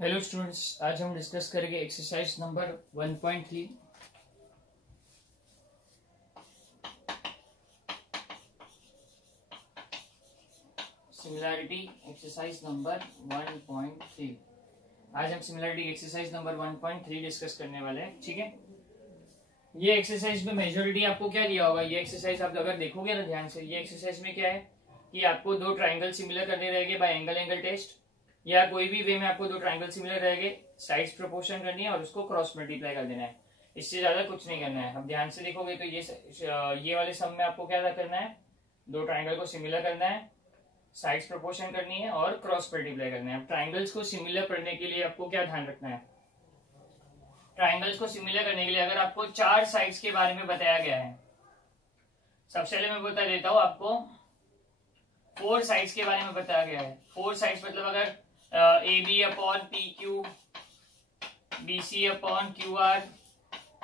Hello students, आज हम discuss करेंगे exercise number 1.3। Similarity exercise number 1.3। आज हम सिमिलैरिटी एक्सरसाइज नंबर 1.3 डिस्कस करने वाले हैं। ठीक है, ये एक्सरसाइज में मेजोरिटी आपको क्या दिया होगा। ये एक्सरसाइज आप अगर देखोगे ना ध्यान से, ये एक्सरसाइज में क्या है कि आपको दो ट्राइंगल सिमिलर करने रहेंगे बाय एंगल एंगल टेस्ट, या कोई भी वे में आपको दो ट्राइंगल सिमिलर रहेंगे, साइड्स प्रोपोर्शन करनी है और उसको क्रॉस मल्टीप्लाई कर देना है। इससे ज्यादा कुछ नहीं करना है। अब ध्यान से देखोगे तो ये वाले सम में आपको क्या करना है, दो ट्राइंगल को सिमिलर करना है, साइड्स प्रोपोर्शन करनी है और क्रॉस मल्टीप्लाई करना है। ट्राइंगल्स को सिमिलर करने के लिए आपको क्या ध्यान रखना है, ट्राइंगल्स को सिमिलर करने के लिए अगर आपको चार साइड्स के बारे में बताया गया है, सबसे पहले मैं बता देता हूं आपको फोर साइड्स के बारे में बताया गया है। फोर साइड्स मतलब अगर A B upon P Q, B C upon Q R,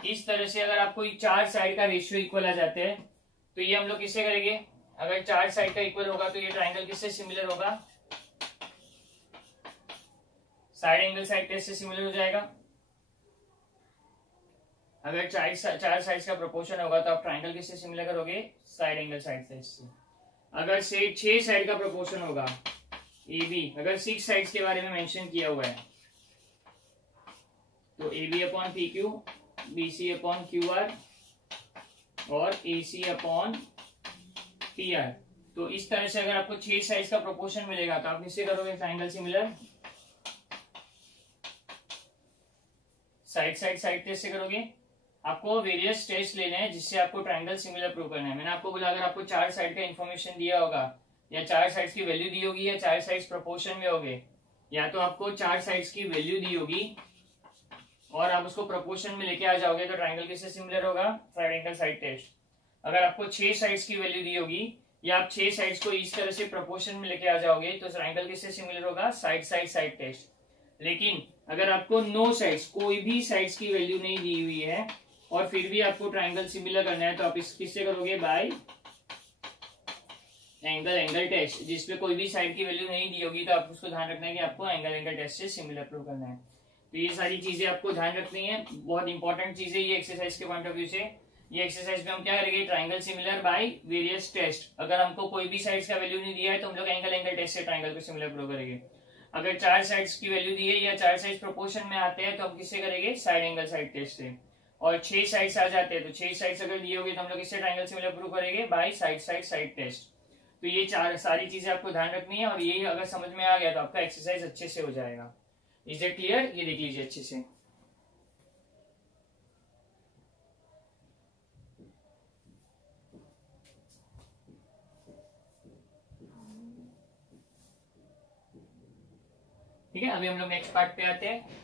इस तरह से अगर आपको चार साइड का रेशियो इक्वल आ जाते हैं तो ये हम लोग किससे करेंगे। अगर चार साइड का इक्वल होगा तो ये ट्राइंगल किससे सिमिलर होगा, साइड एंगल साइड टेस्ट से सिमिलर हो जाएगा। अगर चार साइड्स का प्रोपोर्शन होगा तो आप ट्राइंगल किससे सिमिलर करोगे, साइड एंगल साइड टेस्ट से। अगर से 6 साइड का प्रोपोर्शन होगा ए बी, अगर 6 साइड्स के बारे में मेंशन किया हुआ है तो A B upon P Q, B C upon Q R और A C upon P R. तो इस तरह से अगर आपको 6 साइड्स का प्रोपोर्शन मिलेगा तो आप किससे करोगे triangle similar, side side side test से करोगे। आपको वेरियस टेस्ट लेने हैं जिससे आपको ट्राइंगल सिमिलर प्रूव करना है। मैंने आपको बोला अगर आपको चार साइड का इन्फॉर्मेशन दिया होगा या चार साइड्स की वैल्यू दी होगी या चार साइड्स प्रोपोर्शन में होंगे, या तो आपको चार साइड्स की वैल्यू दी होगी और आप उसको प्रोपोर्शन में लेके आ जाओगे तो ट्राइंगल किससे सिमिलर होगा, साइड एंगल साइड टेस्ट। अगर आपको 6 साइड्स की वैल्यू दी होगी या आप 6 साइड्स को इस तरह से प्रोपोर्शन में लेके आ जाओगे तो ट्राइंगल किससे सिमिलर होगा, साइड साइड साइड टेस्ट। लेकिन अगर आपको नो साइड्स, कोई भी साइड्स की वैल्यू नहीं दी हुई है और फिर भी आपको ट्राइंगल सिमिलर करना है तो आप इस किससे करोगे, बाय एंगल एंगल टेस्ट। जिसपे कोई भी साइड की वैल्यू नहीं दी होगी तो आप उसको ध्यान रखना है कि आपको एंगल एंगल टेस्ट से सिमिलर प्रूव करना है। तो ये सारी चीजें आपको ध्यान रखनी है, बहुत इंपॉर्टेंट चीजें ये एक्सरसाइज के पॉइंट ऑफ व्यू से। ये एक्सरसाइज में हम क्या करेंगे, triangle similar by various test. अगर हमको कोई भी साइड्स का वैल्यू नहीं दिया है तो हम लोग एंगल एंगल टेस्ट से ट्राइंगल को सिमिलर प्रूव करेंगे। अगर चार साइड्स की वैल्यू दी है या चार साइड्स प्रोपोर्शन में आते हैं तो हम किससे करेंगे, साइड एंगल साइड टेस्ट से। और 6 साइड्स आ जाते हैं तो 6 साइड्स अगर दिए होंगे तो हम लोग इससे ट्राइंगल सिमिलर प्रूव करेंगे by side side side test. तो ये चार सारी चीजें आपको ध्यान रखनी है और ये अगर समझ में आ गया तो आपका एक्सरसाइज अच्छे से हो जाएगा। इज इट क्लियर, ये देख लीजिए अच्छे से। ठीक है, अभी हम लोग नेक्स्ट पार्ट पे आते हैं।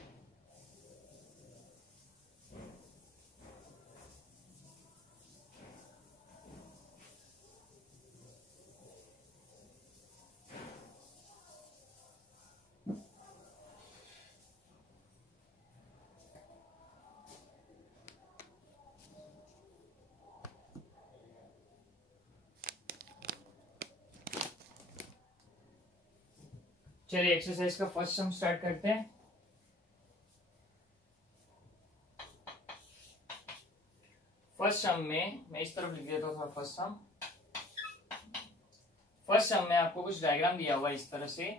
चलिए एक्सरसाइज का फर्स्ट सम स्टार्ट करते हैं। फर्स्ट सम में मैं इस तरफ लिख देता था। फर्स्ट सम में आपको कुछ डायग्राम दिया हुआ इस तरह से।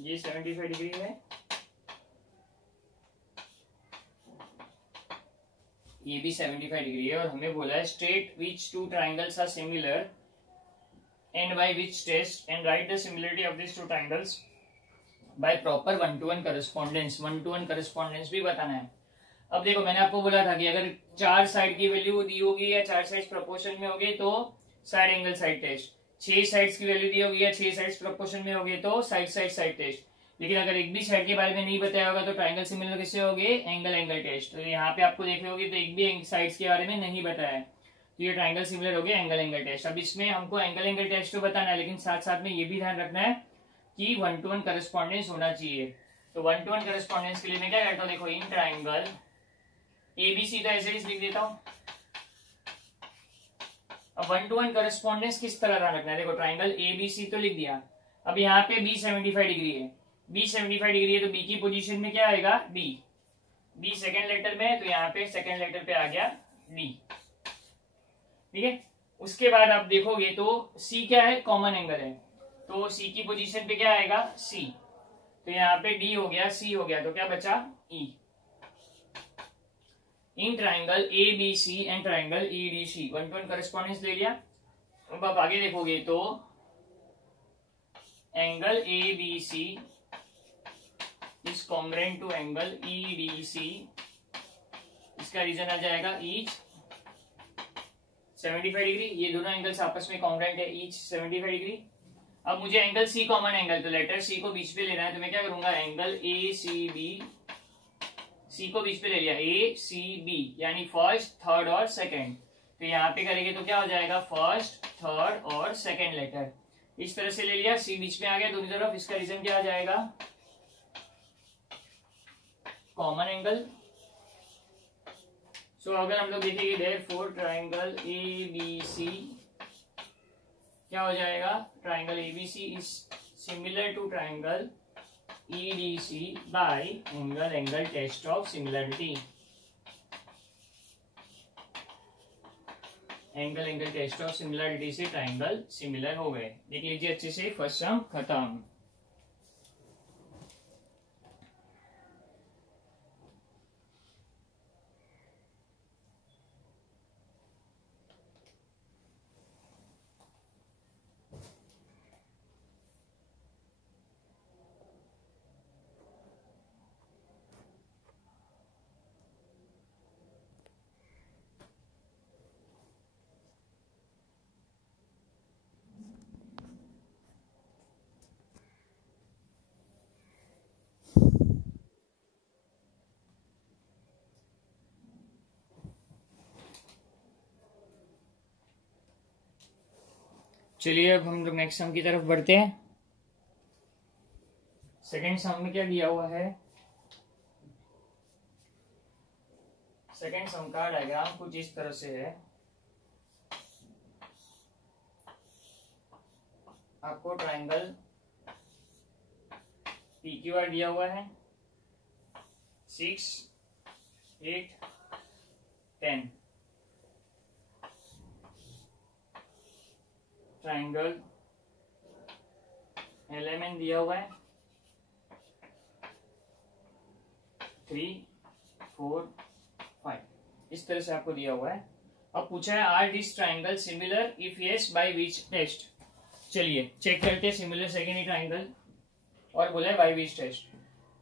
ये 75 डिग्री है, ये भी 75 डिग्री है और हमें बोला है state which two triangles are similar and by which test and write the similarity of this two triangles by proper 1-to-1 correspondence. 1-to-1 correspondence भी बताना है। अब देखो मैंने आपको बोला था कि अगर चार साइड की वैल्यू दी होगी या चार साइड प्रोपोर्शन में होगी तो side angle side test, 6 sides की वैल्यू दी होगी या 6 साइड्स प्रोपोर्शन में होगी तो साइड साइड साइड टेस्ट। लेकिन अगर एक भी साइड के बारे में नहीं बताया होगा तो ट्राइंगल सिमिलर किससे होगे, एंगल एंगल टेस्ट। तो यहाँ पे आपको देख रहे होगे तो एक भी साइड्स के बारे में नहीं बताया है तो ये ट्राइंगल सिमिलर हो गया एंगल एंगल टेस्ट। अब इसमें हमको एंगल एंगल टेस्ट तो बताना है लेकिन साथ साथ में ये भी ध्यान रखना है कि 1-to-1 करस्पॉन्डेंस होना चाहिए। तो 1-to-1 करस्पॉन्डेंस के लिए मैं क्या करता हूँ, देखो इन ट्राइंगल एबीसी तो ऐसे ही लिख देता हूँ। अब 1-to-1 करस्पॉन्डेंस किस तरह का रखना है, देखो ट्राइंगल एबीसी तो लिख दिया, अब यहाँ पे बी 75 डिग्री है, बी 75 डिग्री है तो बी की पोजीशन में क्या आएगा, बी, बी सेकेंड लेटर में है तो यहाँ पे सेकेंड लेटर पे आ गया डी, ठीक है। उसके बाद आप देखोगे तो सी क्या है, कॉमन एंगल है, तो सी की पोजीशन पे क्या आएगा, सी, तो यहाँ पे डी हो गया, सी हो गया, तो क्या बचा, E. In triangle A B C and triangle E D C 1-to-1 correspondence ले लिया। अब आप आगे देखोगे तो angle A B C is congruent to angle E D C, इसका रीजन आ जाएगा ईच 75 डिग्री, ये दोनों एंगल्स आपस में कॉन्ग्रुएंट है, ईच 75 डिग्री। अब मुझे एंगल सी कॉमन एंगल, तो लेटर सी को बीच पे लेना है, तो मैं क्या करूंगा, एंगल ए सी बी, सी को बीच पे ले लिया, ए सी बी यानी फर्स्ट थर्ड और सेकंड, तो यहाँ पे करेंगे तो क्या हो जाएगा, फर्स्ट थर्ड और सेकंड लेटर, इस तरह से ले लिया, सी बीच में आ गया दोनों तरफ, इसका रीजन क्या आ जाएगा, कॉमन एंगल। सो अगर हम लोग देखेंगे therefore triangle A B C क्या हो जाएगा, triangle A B C is similar to triangle EDC by angle test of similarity, angle test of similarity से ट्राइंगल सिमिलर हो गए। देख लीजिए अच्छे से, फर्स्ट सम खत्म। चलिए अब हम लोग नेक्स्ट सम की तरफ बढ़ते हैं। सेकेंड सम में क्या दिया हुआ है, सेकेंड सम का डायग्राम कुछ इस तरह से है, आपको ट्राइंगल PQR दिया हुआ है 6 8 10, ट्राइंगल LMN दिया हुआ है 3 4 5, इस तरह से आपको दिया हुआ है। अब पूछा है are this triangle similar, if yes by which test. चलिए चेक करते हैं सिमिलर सेकेंड ट्राइंगल, और बोला है बाय विच टेस्ट।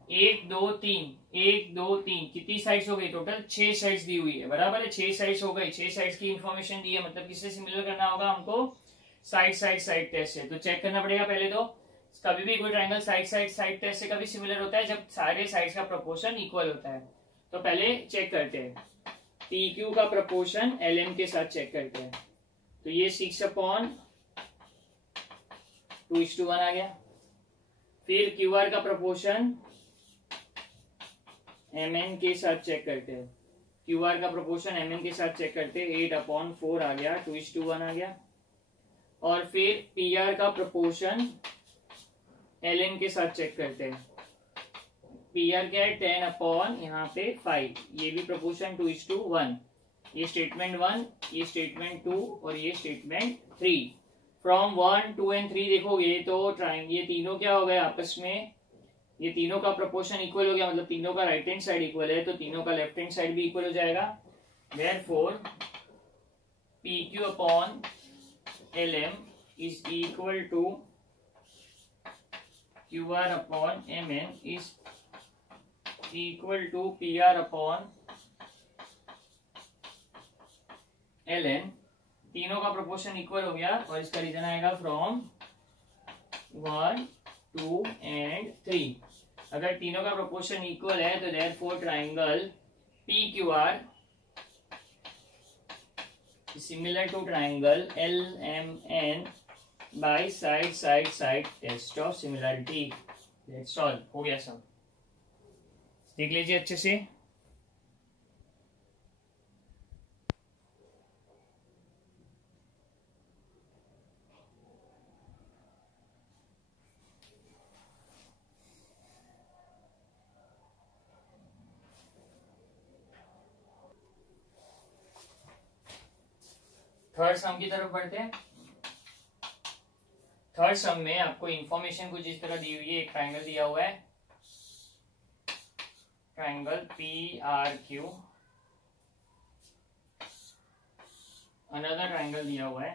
1 2 3 1 2 3 कितनी साइड्स हो गई, टोटल 6 साइड्स दी हुई है, बराबर है, 6 साइड्स हो गई, 6 साइड्स की इंफॉर्मेशन दी है, मतलब किससे सिमिलर करना होगा हमको, साइड टेस्ट से। तो चेक करना पड़ेगा पहले, तो कभी भी कोई ट्राइंगल साइड टेस्ट से कभी सिमिलर होता है जब सारे साइड्स का प्रोपोर्शन इक्वल होता है। तो पहले चेक करते हैं, PQ का प्रोपोर्शन LM के साथ चेक करते हैं, तो ये 6/2:1 आ गया। फिर QR का प्रोपोर्शन MN के साथ चेक करते हैं, QR का प्रोपोर्शन MN के साथ चेक करते हैं, 8/4 आ गया, 2:1 आ गया। और फिर PR का प्रोपोर्शन LN के साथ चेक करते हैं, PR क्या है 10/, यहाँ पे 5, ये भी प्रोपोर्शन 2:1, ये स्टेटमेंट 1, ये स्टेटमेंट 2 और ये स्टेटमेंट 3। फ्रॉम 1 2 एंड 3 देखोगे तो ये तीनों क्या हो गए आपस में, ये तीनों का प्रोपोर्शन इक्वल हो गया, मतलब तीनों का राइट हैंड साइड इक्वल है, तो तीनों का लेफ्ट हैंड साइड भी इक्वल हो जाएगा। Therefore PQ/LM is equal to QR/MN is equal to PR/LN। तीनों का प्रोपोर्शन इक्वल हो गया, और इसका रीजन आएगा फ्रॉम 1 2 एंड 3। अगर तीनों का प्रोपोर्शन इक्वल है तो therefore triangle PQR similar to triangle LMN by side test of similarity. That's all, हो गया सब। देख लीजिए अच्छे से। थर्ड सम की तरफ बढ़ते हैं। थर्ड सम में आपको इंफॉर्मेशन कुछ इस तरह दी हुई है। एक ट्राइंगल दिया हुआ है, triangle P R Q, another triangle दिया हुआ है,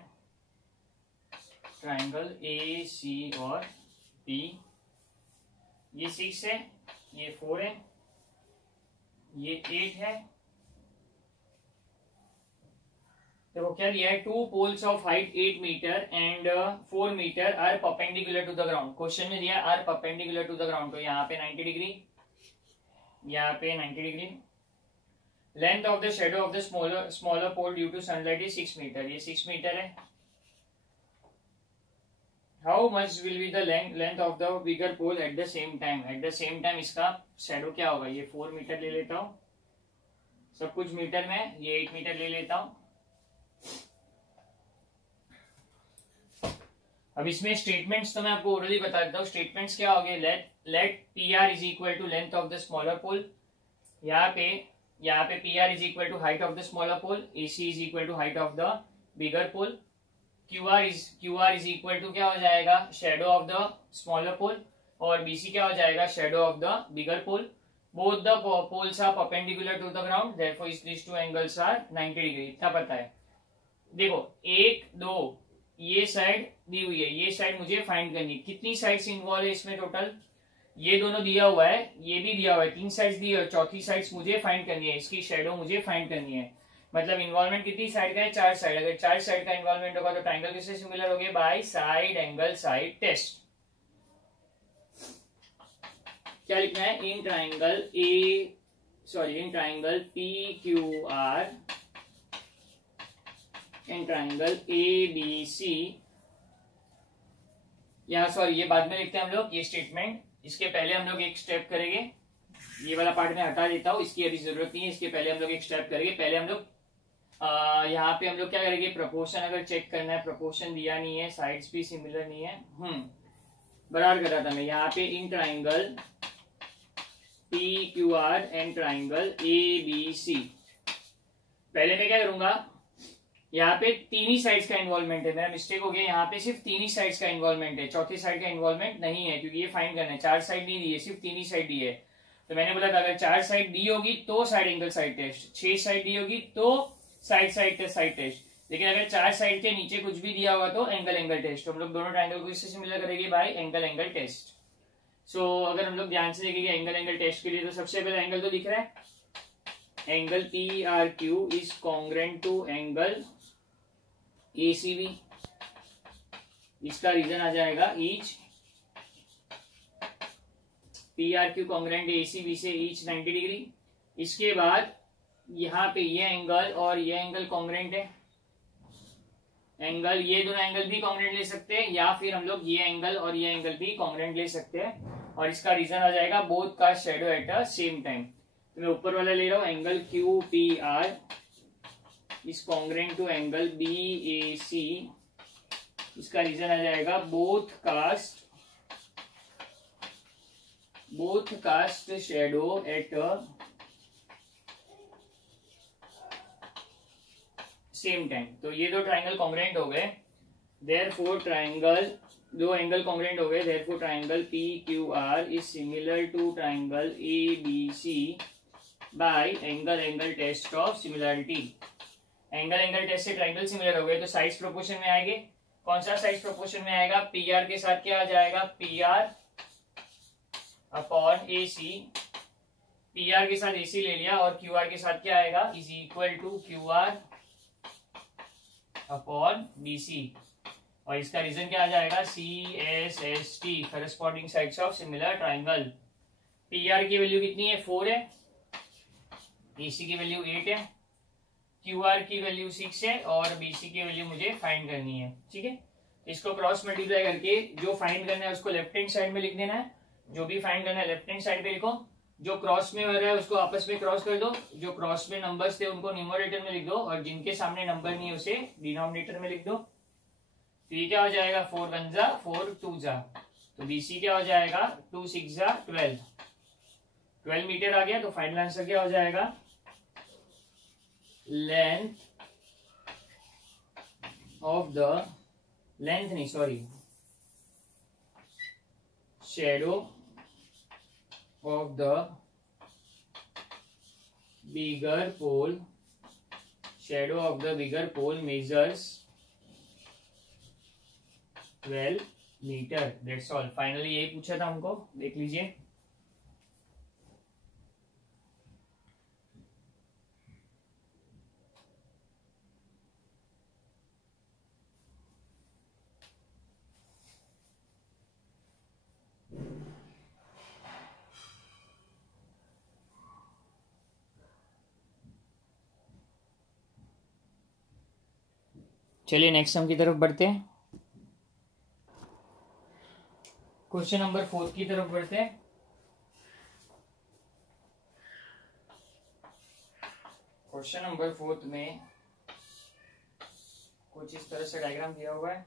ट्राइंगल ए सी और बी। ये 6 है, ये 4 है, ये 8 है। देखो क्या दिया है, 2 poles of height 8 meter and 4 meter are perpendicular to the ground. Question में दिया are perpendicular to the ground, तो यहाँ पे 90 डिग्री, यहाँ पे 90 degree. Length of the shadow of the smaller pole due to sunlight is 6 meter, ये 6 meter है। How much will be the length of the bigger pole at the same time. At the same time इसका shadow क्या होगा, ये 4 metre ले लेता हूँ, सब कुछ मीटर में, ये 8 मीटर ले लेता हूँ। अब इसमें स्टेटमेंट्स तो मैं आपको ओरली बता देता हूँ। स्टेटमेंट्स क्या हो गए, let P R is equal to length of the smaller pole. यहाँ पे P R is equal to height of the smaller pole, A C is equal to height of the bigger pole. Q R is equal to क्या हो जाएगा, shadow of the smaller pole, और B C क्या हो जाएगा, shadow of the bigger pole. Both the poles are perpendicular to the ground, therefore this two angles are 90 degree. इतना पता है। देखो 1 2 ये साइड दी हुई है, ये साइड मुझे फाइंड करनी है। कितनी साइड्स इन्वॉल्व है इसमें टोटल, ये दोनों दिया हुआ है, ये भी दिया हुआ है, 3 साइड्स दी है, चौथी साइड्स मुझे फाइंड करनी है, इसकी शेडो मुझे फाइंड करनी है। मतलब इन्वॉल्वमेंट कितनी साइड का है, 4 साइड। अगर 4 साइड का इन्वॉल्वमेंट होगा तो ट्राइंगल किससे सिमिलर हो गया, by side angle side test. क्या लिखना है, in triangle P Q R in triangle A B C. ये बाद में लिखते हैं हम लोग, ये स्टेटमेंट। इसके पहले हम लोग एक स्टेप करेंगे, ये वाला पार्ट में हटा देता हूं, इसकी अभी जरूरत नहीं है। इसके पहले हम लोग एक स्टेप करेंगे। पहले हम लोग यहाँ पे हम लोग क्या करेंगे, प्रोपोर्शन अगर चेक करना है, प्रोपोर्शन दिया नहीं है, साइड्स भी सिमिलर नहीं है, बराबर कर रहा था मैं। यहाँ पे in triangle P Q R and triangle A B C, पहले मैं क्या करूंगा, यहाँ पे 3 ही साइड्स का इन्वॉल्वमेंट है, मेरा मिस्टेक हो गया। यहाँ पे सिर्फ 3 ही साइड्स का इन्वॉल्वमेंट है, चौथी साइड का इन्वॉल्वमेंट नहीं है, क्योंकि ये फाइंड करना है। 4 साइड नहीं दी है, सिर्फ 3 ही साइड दी है। तो मैंने बोला था अगर 4 साइड दी होगी तो side angle side test, 6 side दी होगी तो साइड टेस्ट। लेकिन अगर 4 साइड के नीचे कुछ भी दिया होगा तो एंगल टेस्ट। हम लोग दोनों ट्राइंगल को इससे सिमिलर करेंगे बाय एंगल टेस्ट। सो अगर हम लोग ध्यान से देखेंगे एंगल टेस्ट के लिए, तो सबसे पहले एंगल तो दिख रहा है, angle P R Q is congruent to angle ACB। इसका रीजन आ जाएगा ईच PRQ कॉन्ग्रेंट ACB से ईच 90 डिग्री। इसके बाद यहाँ पे ये एंगल और ये एंगल कॉन्ग्रेंट है, ये दोनों एंगल भी कॉन्ग्रेंट ले सकते हैं, या फिर हम लोग ये एंगल और ये एंगल भी कॉन्ग्रेंट ले सकते हैं। और इसका रीजन आ जाएगा बोथ का shadow at a same time. तो मैं ऊपर वाला ले रहा हूँ, angle QPR is congruent to angle BAC। इसका रीजन आ जाएगा both cast shadow at same time. तो ये दो ट्राइंगल कॉन्ग्रेंट हो गए, therefore ट्राइंगल दो एंगल कॉन्ग्रेंट हो गए, therefore triangle PQR is similar to triangle ABC by angle test of similarity. Angle test से ट्राइंगल सिमिलर हो गए तो साइज प्रोपोर्शन में आएंगे। कौन सा साइज प्रोपोर्शन में आएगा, पीआर के साथ क्या आ जाएगा, पीआर अपॉन एसी। पीआर के साथ एसी ले लिया, और क्यूआर के साथ क्या आएगा, is equal to QR upon BC. और इसका रीजन क्या आ जाएगा, CSST, corresponding sides of similar triangle. PR की वैल्यू कितनी है, 4 है, एसी की वैल्यू 8 है, क्यूआर की वैल्यू 6 है, और बीसी की वैल्यू मुझे फाइंड करनी है। ठीक है, इसको क्रॉस मल्टीप्लाई करके जो फाइंड करना है उसको लेफ्ट हैंड साइड में लिख देना है, जो भी फाइंड करना है लेफ्ट हैंड साइड पे लिखो, जो क्रॉस में हो रहा है उसको आपस में क्रॉस कर दो, जो क्रॉस में नंबर्स थे उनको न्यूमरेटर में लिख दो, और जिनके सामने नंबर नहीं है उसे डिनोमिनेटर में लिख दो। तो ये क्या हो जाएगा, 4 1 जा 4 2 जा, तो BC क्या हो जाएगा, 2 6 जा 12 मीटर आ गया। तो फाइनल आंसर क्या हो जाएगा, length of the shadow of the bigger pole measures 12 metre. That's all. Finally यही पूछा था हमको, देख लीजिए। चलिए नेक्स्ट सम की तरफ बढ़ते हैं। क्वेश्चन नंबर 4 की तरफ बढ़ते हैं। क्वेश्चन नंबर 4 में कुछ इस तरह से डायग्राम दिया हुआ है।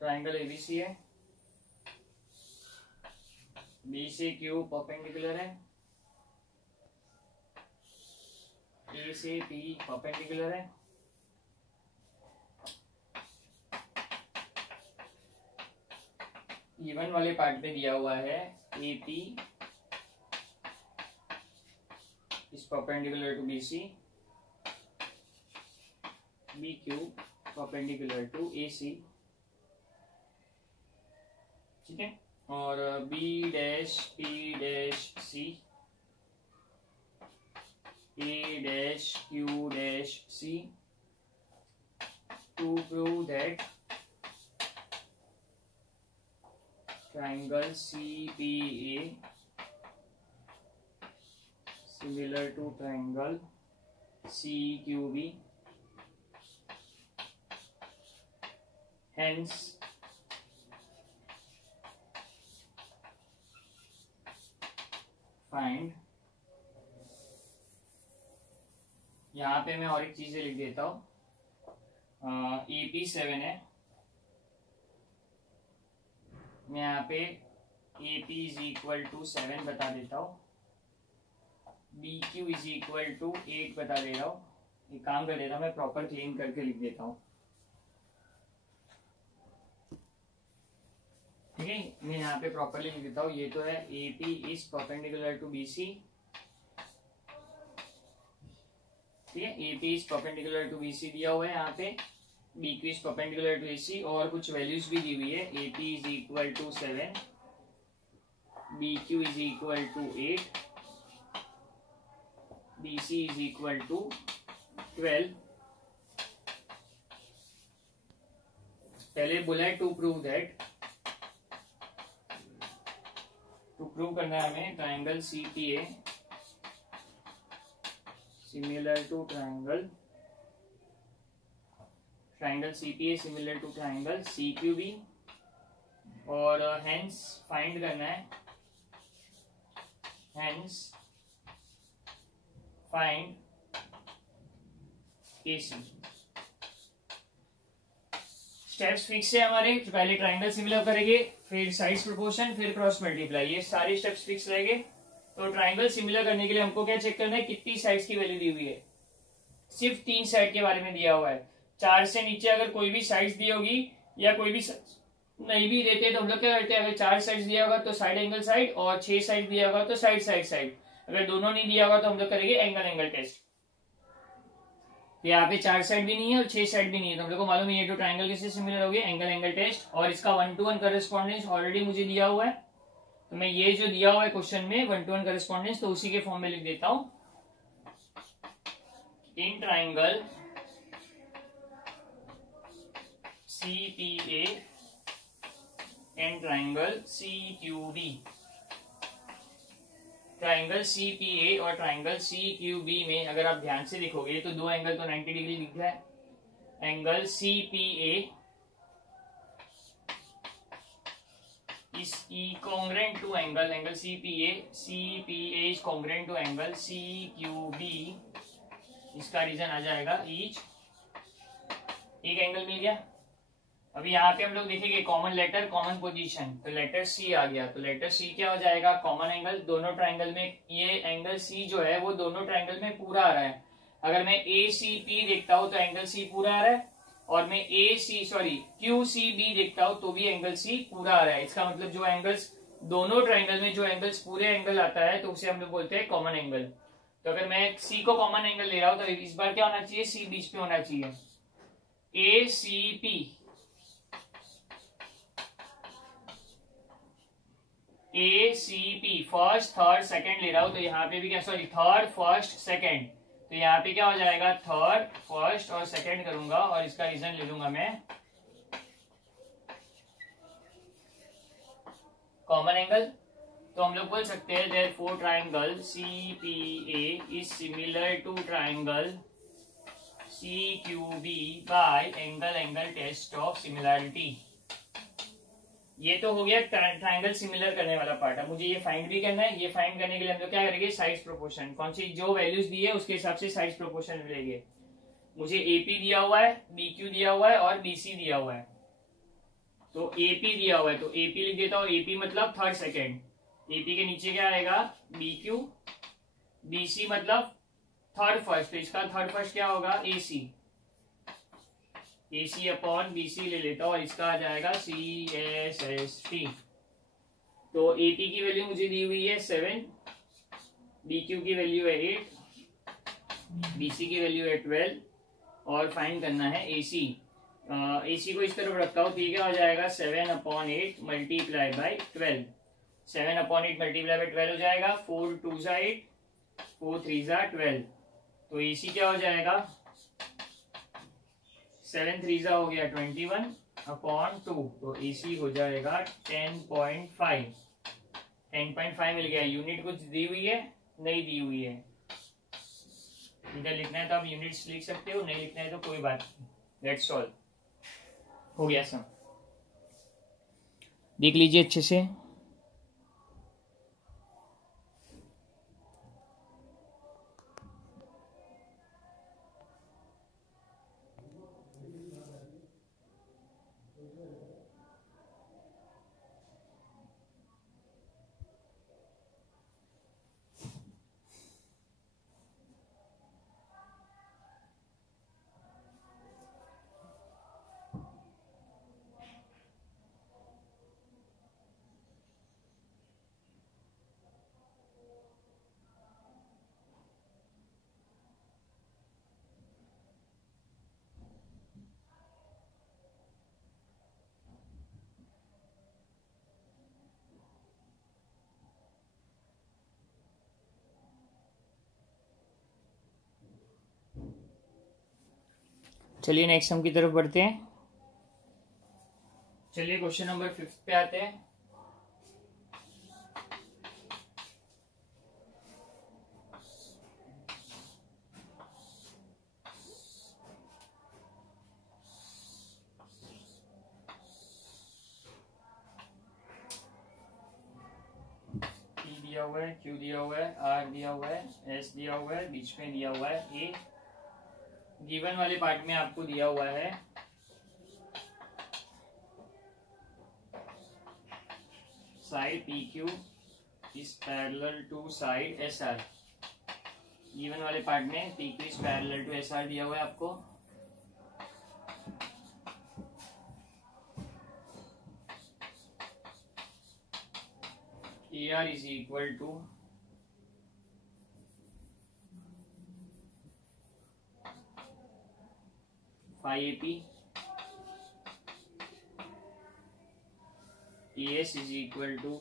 ट्राइंगल ABC है, B से Q परपेंडिकुलर है, A से P परपेंडिकुलर है, इवन वाले पार्ट में दिया हुआ है AP is perpendicular to BC, BQ perpendicular to AC, ठीक है, और B dash P dash C, A dash Q dash C, to prove that triangle CPA similar to triangle CQB, hence find, यहाँ पे मैं और एक चीजें लिख देता हूँ। AP 7 है, मैं यहाँ पे AP इज इक्वल टू 7 बता देता हूँ, BQ इज इक्वल टू 8 बता दे रहा हूँ। एक काम कर देता हूँ, मैं प्रॉपर क्लीन करके लिख देता हूँ, ठीक है। मैं यहाँ पे प्रॉपरली लिख देता हूँ। ये तो है AP is perpendicular to BC, ठीक है। AP is perpendicular to BC दिया हुआ है यहाँ पे, BQ is perpendicular to AC, और कुछ वैल्यूज भी दी हुई है। AP is equal to 7, BQ is equal to 8, BC is equal to 12। पहले बोला है to prove that, to prove करना है हमें triangle CPA similar to triangle CPA similar to triangle CQB, और हेंस फाइंड करना है, hence find AC। Steps fix है हमारे, तो पहले ट्राइंगल सिमिलर करेंगे, फिर साइज प्रोपोर्शन, फिर क्रॉस मल्टीप्लाई, ये सारे स्टेप्स फिक्स रहेंगे। तो ट्राइंगल सिमिलर करने के लिए हमको क्या चेक करना है, कितनी साइड्स की वैल्यू दी हुई है। सिर्फ 3 साइड के बारे में दिया हुआ है। 4 से नीचे अगर कोई भी साइड्स दी होगी या कोई भी नहीं भी देते तो हम लोग क्या करते हैं, अगर 4 साइड्स दिया होगा तो साइड एंगल साइड, और 6 साइड दिया होगा तो साइड साइड साइड। अगर दोनों नहीं दिया होगा तो हम लोग करेंगे एंगल एंगल टेस्ट। यहाँ पे 4 साइड भी नहीं है और 6 साइड भी नहीं है, तो हम लोग को मालूम है ये तो ट्राइंगल किससे सिमिलर हो गया, एंगल एंगल टेस्ट। और इसका 1-to-1 करस्पॉन्डेंस ऑलरेडी मुझे दिया हुआ है, तो मैं ये जो दिया हुआ है क्वेश्चन में 1-to-1 करस्पॉन्डेंस, तो उसी के फॉर्म में लिख देता हूं। In triangle CPA and triangle CQB, triangle CPA और ट्राइंगल CQB में अगर आप ध्यान से देखोगे तो दो एंगल तो 90 डिग्री दिख रहा है। Angle CPA is congruent to angle CPA is congruent to angle CQB। इसका रीजन आ जाएगा ईच, एक एंगल मिल गया। अभी यहाँ पे हम लोग देखेंगे कॉमन लेटर कॉमन पोजीशन, तो लेटर सी आ गया, तो लेटर सी क्या हो जाएगा, कॉमन एंगल। दोनों ट्राइंगल में ये एंगल सी जो है वो दोनों ट्राइंगल में पूरा आ रहा है। अगर मैं ACP देखता हूं तो एंगल सी पूरा आ रहा है, और मैं QCB देखता हूं तो भी एंगल सी पूरा आ रहा है। इसका मतलब जो एंगल्स दोनों ट्राइंगल में जो एंगल्स पूरे एंगल आता है तो उसे हम लोग बोलते हैं कॉमन एंगल। तो अगर मैं सी को कॉमन एंगल ले रहा हूं तो इस बार क्या होना चाहिए, सी बीच पे होना चाहिए। ACP फर्स्ट थर्ड सेकंड ले रहा हूं तो यहाँ पे भी क्या, सॉरी थर्ड फर्स्ट सेकंड, तो यहाँ पे क्या हो जाएगा, थर्ड फर्स्ट और सेकंड करूंगा, और इसका रीजन ले लूंगा मैं कॉमन एंगल। तो हम लोग बोल सकते हैं therefore triangle CPA is similar to triangle CQB by angle test of similarity. ये तो हो गया ट्राइंगल सिमिलर करने वाला पार्ट। अब मुझे ये फाइंड भी करना है। ये फाइंड करने के लिए हम लोग क्या करेंगे, साइज प्रोपोर्शन, कौन सी जो वैल्यूज दी है उसके हिसाब से साइज प्रोपोर्शन मिलेंगे। मुझे AP दिया हुआ है, BQ दिया हुआ है और BC दिया हुआ है। तो AP दिया हुआ है तो AP लिख देता हूँ, AP मतलब थर्ड सेकेंड, AP के नीचे क्या आएगा BQ, BC मतलब थर्ड फर्स्ट, तो इसका थर्ड फर्स्ट क्या होगा AC अपॉन BC ले लेता हूँ, और इसका आ जाएगा CSST। तो AP की वैल्यू मुझे दी हुई है 7, BQ की वैल्यू है 8, BC की वैल्यू है 12, और फाइंड करना है AC। AC को इस तरफ रखता हूँ, ठीक है, हो जाएगा 7/8 मल्टीप्लाई बाई 12, 7/8 मल्टीप्लाई बाई 12 हो जाएगा, 4 2 जा 8, 4 3 जा 12। तो AC क्या हो जाएगा, 7 3 जा हो गया 21/2, तो AC हो जाएगा 10.5। 10.5 मिल गया। यूनिट कुछ दी हुई है, नहीं दी हुई है, इधर लिखना है तो आप यूनिट्स लिख सकते हो, नहीं लिखना है तो कोई बात नहीं, लेट्स सॉल्व। हो गया सम, देख लीजिए अच्छे से। चलिए नेक्स्ट सम की तरफ बढ़ते हैं। चलिए क्वेश्चन नंबर 5 पे आते हैं। दिया हुआ है, Q दिया हुआ है, R दिया हुआ है, S दिया हुआ है, बीच में दिया हुआ है A। गिवन वाले पार्ट में आपको दिया हुआ है side PQ is parallel to side SR। Given वाले पार्ट में PQ is parallel to SR दिया हुआ है आपको। AR is equal to phi AP, ES is equal to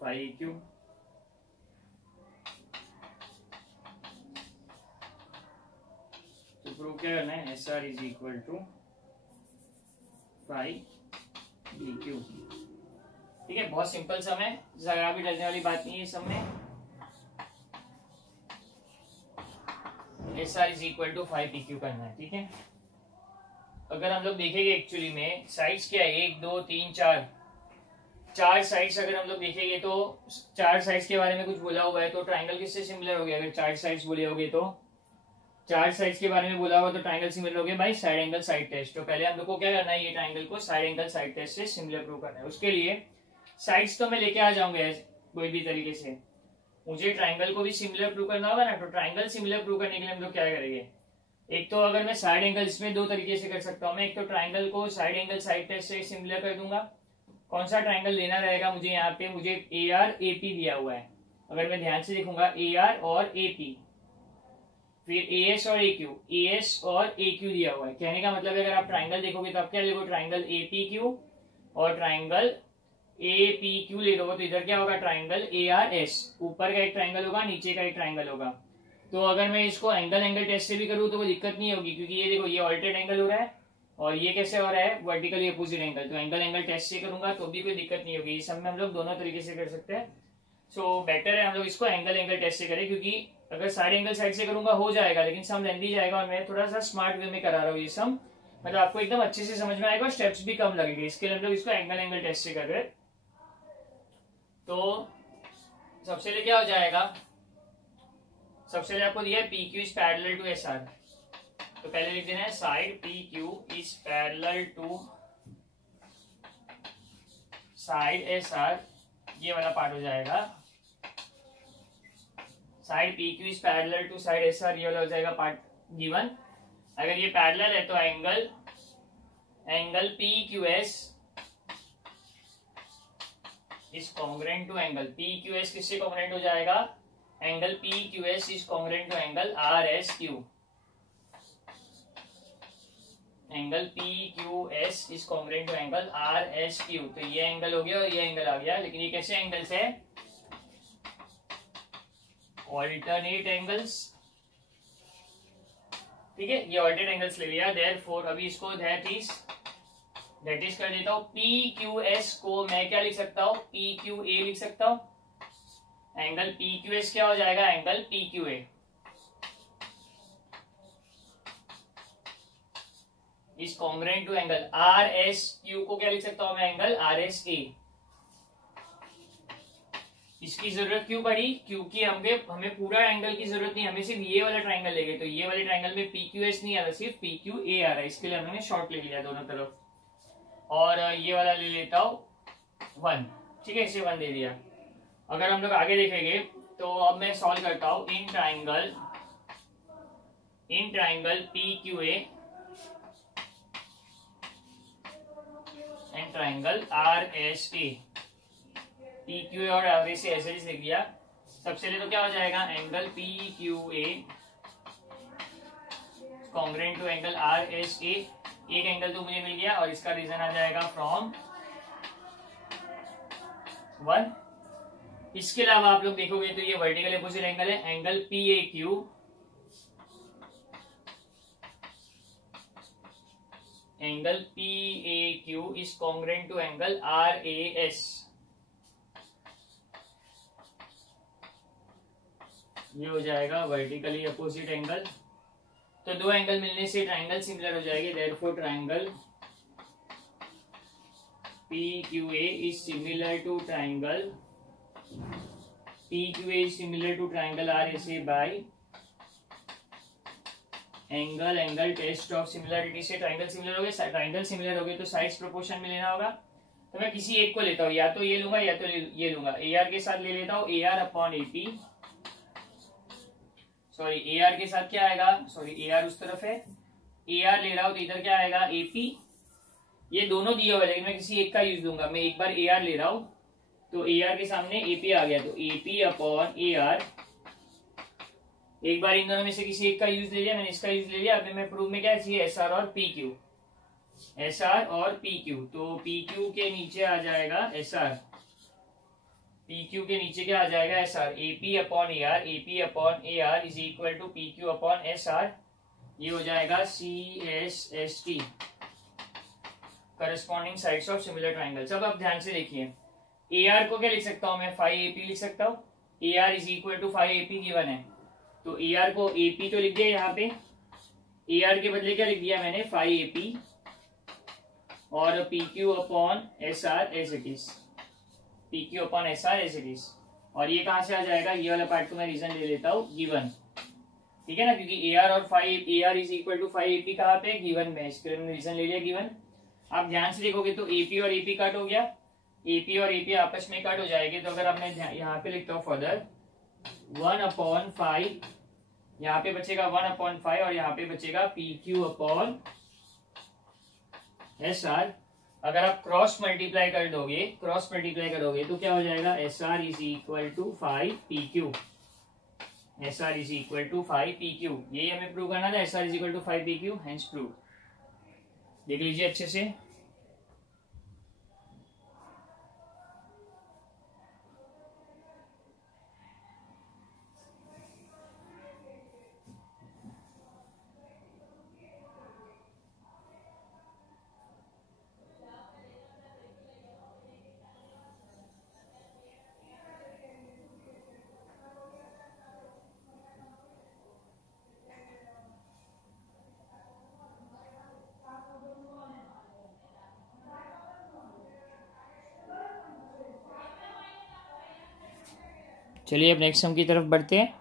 phi AQ, तो प्रूव क्या करना है, SR is equal to phi BQ। ठीक है, बहुत सिंपल सम है, जरा भी डरने वाली बात नहीं है इस सम में। SR is equal to 5 PQ करना है, ठीक है। अगर हम लोग देखेंगे एक्चुअली में साइड्स क्या है, 1 2 3 4, 4 साइड्स अगर हम लोग देखेंगे तो 4 साइड्स के बारे में कुछ बोला हुआ है, तो ट्राइंगल किससे सिमिलर हो गया? अगर 4 साइड्स बोले होगे तो 4 साइड्स के बारे में बोला हुआ तो ट्राइंगल सिमिलर हो गया by side angle side test. तो पहले हम लोग को क्या करना है, ये ट्राइंगल को साइड एंगल साइड टेस्ट से सिमिलर प्रूव करना है। उसके लिए साइड्स तो मैं लेके आ जाऊंगा कोई भी तरीके से, मुझे ट्राइंगल को भी सिमिलर प्रूव करना होगा ना। तो ट्राइंगल सिमिलर प्रूव करने के लिए हम लोग क्या करेंगे, एक तो अगर मैं साइड एंगल इसमें दो तरीके से कर सकता हूँ मैं, एक तो ट्राइंगल को साइड एंगल साइड टेस्ट से सिमिलर कर दूंगा। कौन सा ट्राइंगल लेना रहेगा मुझे, यहाँ पे मुझे ए आर ए पी दिया हुआ है, अगर मैं ध्यान से देखूंगा ए आर और ए पी, फिर ए एस और ए क्यू, ए एस और ए क्यू दिया हुआ है। कहने का मतलब अगर आप ट्राइंगल देखोगे तो आप क्या देखोगे, ट्राइंगल ए पी क्यू और ट्राइंगल ए पी क्यू ले लोगे तो इधर क्या होगा, ट्राइंगल ए आर एस, ऊपर का एक ट्राइंगल होगा नीचे का एक ट्राइंगल होगा। तो अगर मैं इसको एंगल एंगल टेस्ट से भी करूँ तो कोई दिक्कत नहीं होगी, क्योंकि ये देखो ये ऑल्टर्नेट एंगल हो रहा है और ये कैसे हो रहा है, वर्टिकली अपोजिट एंगल। तो एंगल एंगल टेस्ट से करूंगा तो भी कोई दिक्कत नहीं होगी। इस सब में हम लोग दोनों तरीके से कर सकते हैं। सो बेटर है हम लोग इसको एंगल एंगल टेस्ट से करें, क्योंकि अगर साइड एंगल साइड से करूंगा हो जाएगा लेकिन सम लेंदी जाएगा, और मैं थोड़ा सा स्मार्ट वे में करा रहा हूँ ये सम, मतलब आपको एकदम अच्छे से समझ में आएगा और स्टेप्स भी कम लगेंगे। इसके लिए हम लोग इसको एंगल एंगल टेस्ट से कर रहे हैं। तो सबसे पहले क्या हो जाएगा, सबसे पहले आपको दिया है P Q is parallel to S R, तो पहले लिख देना है side P Q is parallel to side S R, ये वाला पार्ट हो जाएगा। Side P Q is parallel to side S R, ये वाला हो जाएगा पार्ट गिवन। अगर ये पैरेलल है तो angle P Q S is congruent to angle P Q S, किससे कॉन्ग्रुएंट हो जाएगा, angle P Q S is congruent to angle R S Q, angle P Q S is congruent to angle R S Q. तो ये angle हो गया और ये angle आ गया, लेकिन ये कैसे एंगल्स है, ऑल्टरनेट एंगल्स, ठीक है, ये ऑल्टरनेट एंगल्स ले लिया। देयरफॉर अभी इसको दैट इज कर देता हूं, पी क्यू एस को मैं क्या लिख सकता हूं, पी क्यू ए लिख सकता हूं। एंगल पी क्यू एस क्या हो जाएगा, angle P Q A is congruent to angle R S Q को क्या लिख सकता हूं मैं, एंगल आर एस ए। इसकी जरूरत क्यों पड़ी, क्योंकि हमें पूरा एंगल की जरूरत नहीं, हमें सिर्फ ये वाला ट्राइंगल लेंगे, तो ये वाले ट्राइंगल में पी क्यू एस नहीं आ रहा, सिर्फ पी क्यू ए आ रहा है, इसके लिए हमने शॉर्ट ले लिया दोनों तरफ। और ये वाला ले लेता हूं 1, ठीक है, इसे 1 दे दिया। अगर हम लोग आगे देखेंगे तो अब मैं सॉल्व करता हूं, इन triangle P Q A and triangle R S A, P Q ए और आर एस ए ऐसे लिख दिया। सबसे पहले तो क्या हो जाएगा, angle P Q A congruent to angle R S A, एक एंगल तो मुझे मिल गया और इसका रीजन आ जाएगा फ्रॉम 1। इसके अलावा आप लोग देखोगे तो ये वर्टिकल अपोजिट एंगल है, angle P A Q is congruent to angle R A S, ये हो जाएगा वर्टिकली अपोजिट एंगल। तो दो एंगल मिलने से ट्राइंगल सिमिलर हो जाएगी, therefore triangle P Q A is similar to triangle R S A by angle test of similarity से ट्राइंगल सिमिलर हो गए। ट्राइंगल सिमिलर हो गए तो साइड्स प्रोपोर्शन में लेना होगा, तो मैं किसी एक को लेता हूँ, या तो ये लूंगा या तो ये लूंगा। ए आर के साथ ले लेता हूँ A R upon A P, sorry A R के साथ क्या आएगा, सॉरी ए आर उस तरफ है, ए आर ले रहा हूं तो इधर क्या आएगा, ए पी। ये दोनों दिए हुए लेकिन मैं किसी एक का यूज दूंगा, मैं एक बार ए आर ले रहा हूं तो ए आर के सामने ए पी आ गया, तो ए पी अपॉन ए आर। एक बार इन दोनों में से किसी एक का यूज ले लिया, मैंने इसका यूज ले लिया। अब मैं प्रूफ में क्या चाहिए, एस आर और पी क्यू, एस आर और पी क्यू। तो पी क्यू के नीचे आ जाएगा एस आर, पी क्यू के नीचे क्या आ जाएगा, S R. A P upon A R, A P upon A R is equal to P Q upon S R, ये हो जाएगा C S S T, corresponding sides of similar triangles. अब आप ध्यान से देखिए, ए आर को क्या लिख सकता हूं मैं, फाइव ए पी लिख सकता हूं। A R is equal to five A P given है, तो ए आर को ए पी तो लिख दिया यहाँ पे, ए आर के बदले क्या लिख दिया मैंने, फाइव ए पी और P Q upon S R as it is, P Q upon S R as it is. और ये कहां से आ जाएगा, ये वाला पार्ट को मैं रीजन ले लेता हूँ गिवन, ठीक है ना, क्योंकि ए आर और five, A R is equal to 5 AP कहाँ पे, गिवन में, इसके लिए मैंने रीजन ले लिया गिवन। आप ध्यान से देखोगे तो एपी और एपी कट हो गया, एपी और एपी आपस में कट हो जाएंगे। तो अगर आपने यहाँ पे लिखता हूँ फर्दर 1/5, यहाँ पे बचेगा 1/5 और यहाँ पे बचेगा P Q upon S are. अगर आप क्रॉस मल्टीप्लाई कर दोगे, क्रॉस मल्टीप्लाई करोगे तो क्या हो जाएगा, S R is equal to 5 P Q, S R is equal to 5 P Q. यही हमें प्रूव करना था, S R is equal to 5 P Q, hence prove. देख लीजिए अच्छे से। चलिए अब नेक्स्ट सम की तरफ बढ़ते हैं।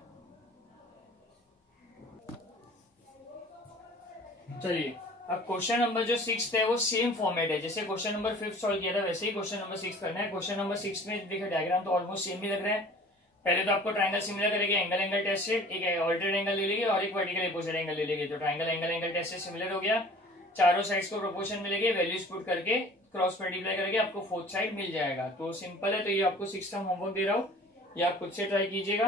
चलिए अब क्वेश्चन नंबर जो 6 है वो सेम फॉर्मेट है, जैसे क्वेश्चन नंबर 5 सॉल्व किया था वैसे ही क्वेश्चन नंबर 6 करना है। क्वेश्चन नंबर 6 में देखिए डायग्राम तो ऑलमोस्ट सेम ही लग रहा है। पहले तो आपको ट्राइंगल सिमिलर करेंगे, एंगल एंगल टेस्ट से, एक ऑल्टरनेट एंगल ले लेंगे और एक वर्टिकल अपोजिट एंगल ले लेंगे। तो ट्राइंगल एंगल एंगल टेस्ट से सिमिलर हो गया, चारों साइड्स को प्रोपोर्शन मिलेंगे, वैल्यूज पुट करके क्रॉस मल्टीप्लाई करके आपको फोर्थ साइड मिल जाएगा। तो सिंपल है। तो ये आपको 6 टर्म होमवर्क दे रहा हूँ, ये आप खुद से ट्राई कीजिएगा।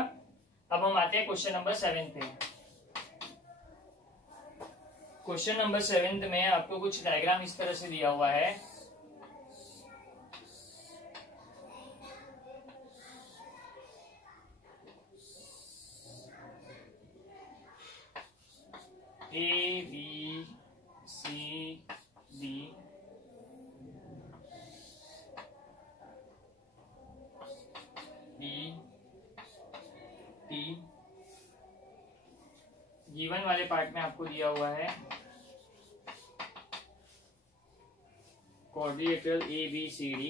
अब हम आते हैं क्वेश्चन नंबर 7 पे। क्वेश्चन नंबर 7 में आपको कुछ डायग्राम इस तरह से दिया हुआ है। A B C D B T, given वाले पार्ट में आपको दिया हुआ है quadrilateral A B C D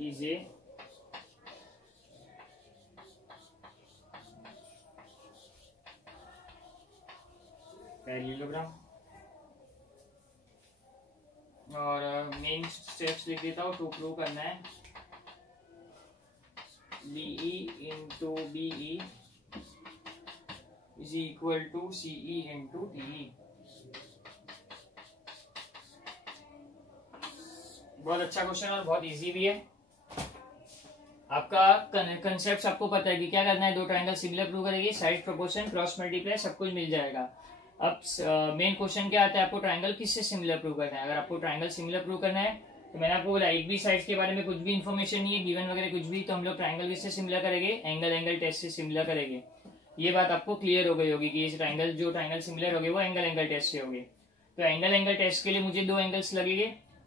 is a parallelogram. और मेन स्टेप्स लिख देता हूँ। टू प्रूव करना है BE into BE is equal to CE into TE। बहुत अच्छा क्वेश्चन और बहुत इजी भी है। आपका कंसेप्ट आपको पता है कि क्या करना है, दो ट्रायंगल सिमिलर प्रूव करेंगे, साइड प्रोपोर्शन क्रॉस मल्टीप्लाई सब कुछ मिल जाएगा। अब मेन क्वेश्चन क्या आता है, आपको ट्रायंगल किससे सिमिलर प्रूव करना है। अगर आपको ट्रायंगल सिमिलर प्रूव करना है तो मैंने आपको बोला एक भी साइड के बारे में कुछ भी इन्फॉर्मेशन नहीं है, गिवन वगैरह कुछ भी, तो हम लोग ट्रायंगल किससे सिमिलर करेंगे, एंगल एंगल टेस्ट से सिमिलर करेंगे। ये बात आपको क्लियर हो गई होगी कि ये ट्रायंगल जो ट्रायंगल सिमिलर होंगे वो एंगल एंगल टेस्ट से होंगे। तो एंगल एंगल टेस्ट के लिए मुझे दो एंगल्स लगेंगे।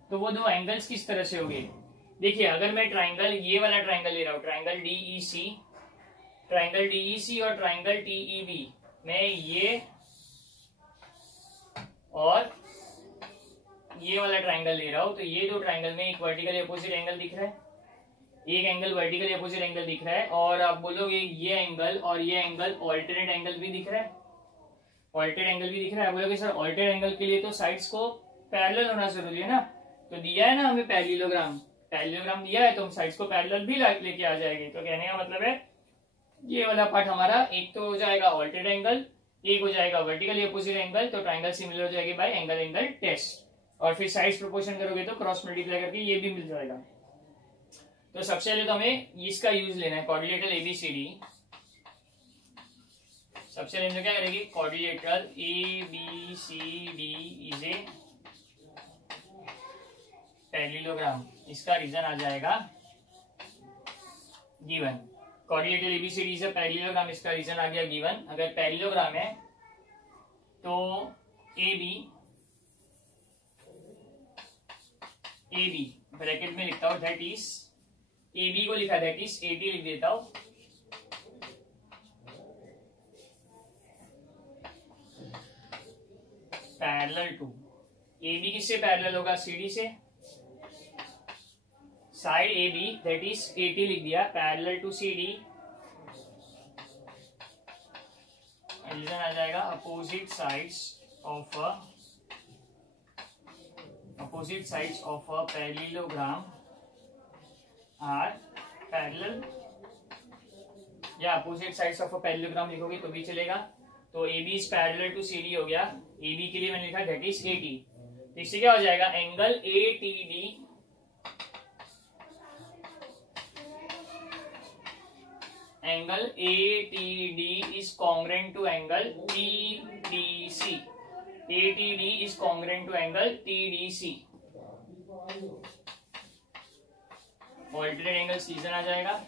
तो वो दो एंगल्स किस तरह से होंगे, देखिए अगर मैं ट्राइंगल ये वाला ट्राइंगल ले रहा हूँ, ट्राइंगल DEC और ट्राइंगल TEB, मैं ये और ये वाला ट्राइंगल ले रहा हूँ, तो ये दो ट्राइंगल में एक वर्टिकल अपोजिट एंगल दिख रहा है, एक एंगल वर्टिकल अपोजिट एंगल दिख रहा है, और आप बोलोगे ये एंगल और ये एंगल ऑल्टरनेट एंगल भी दिख रहा है, ऑल्टरनेट एंगल भी दिख रहा है। आप बोलोगे सर ऑल्टरनेट एंगल के लिए तो साइड्स को पैरेलल होना जरूरी है ना, तो दिया है ना हमें पैरेललोग्राम दिया है, तो हम साइड्स को पैरेलल भी लेके आ जाएंगे। तो कहने का मतलब है ये वाला पार्ट हमारा एक तो हो जाएगा ऑल्टरनेट एंगल, एक हो जाएगा वर्टिकली अपोजिट एंगल, तो ट्राइंगल सिमिलर हो जाएगी बाय एंगल एंगल टेस्ट। और फिर साइड्स प्रोपोर्शन करोगे तो क्रॉस मल्टीप्लाई करके ये भी मिल जाएगा। तो सबसे पहले तो हमें इसका यूज लेना है, क्वाड्रिलेटरल ABCD। सबसे पहले हम क्या करेंगे, quadrilateral ABCD is a parallelogram, इसका रीजन आ जाएगा given. Quadrilateral ABCD is a parallelogram, इसका रीजन आ गया गिवन। अगर पैरेललोग्राम है तो AB ब्रैकेट में लिखता हूं, दैट इज AB को लिखा दैट इज AD लिख देता हूं, पैरेलल टू, ए बी किससे पैरेलल होगा, सी डी से, side A B that is 80 लिख दिया, parallel to C D, reason आ जाएगा opposite sides of a parallelogram are parallel, या opposite sides of a parallelogram लिखोगे तो भी चलेगा। तो A B is parallel to C D हो गया, ए बी के लिए मैंने लिखा दैट इज 80, तो इससे क्या हो जाएगा, angle A T D is congruent to angle TDC, ATD is congruent to angle TDC, alternate angle reason आ जाएगा।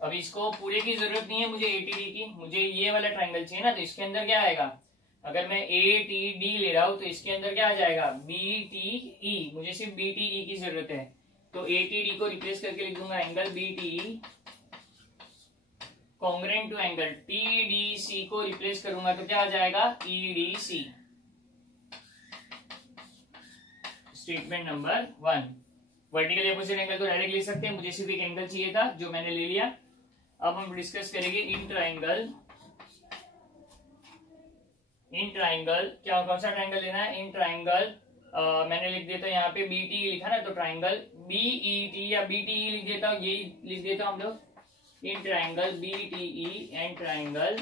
अब इसको पूरे की जरूरत नहीं है मुझे ATD की, मुझे ये वाला ट्रायंगल चाहिए ना, तो इसके अंदर क्या आएगा, अगर मैं ATD ले रहा हूं तो इसके अंदर क्या आ जाएगा, BTE, मुझे सिर्फ BTE की जरूरत है, तो ATD को रिप्लेस करके लिख दूंगा angle BTE congruent to angle TDC को रिप्लेस करूंगा तो क्या आ जाएगा, EDC। Statement number 1, vertical opposite angle तो डायरेक्ट ले सकते हैं, मुझे सिर्फ एक एंगल चाहिए था जो मैंने ले लिया। अब हम डिस्कस करेंगे इन ट्राइंगल क्या, कौन सा ट्राइंगल लेना है, इन ट्राइंगल मैंने लिख देता हूं यहाँ पे BTE लिखा ना, तो ट्राइंगल BET या BTE लिख देता हूँ, यही लिख देता हूँ हम लोग, in triangle BTE and triangle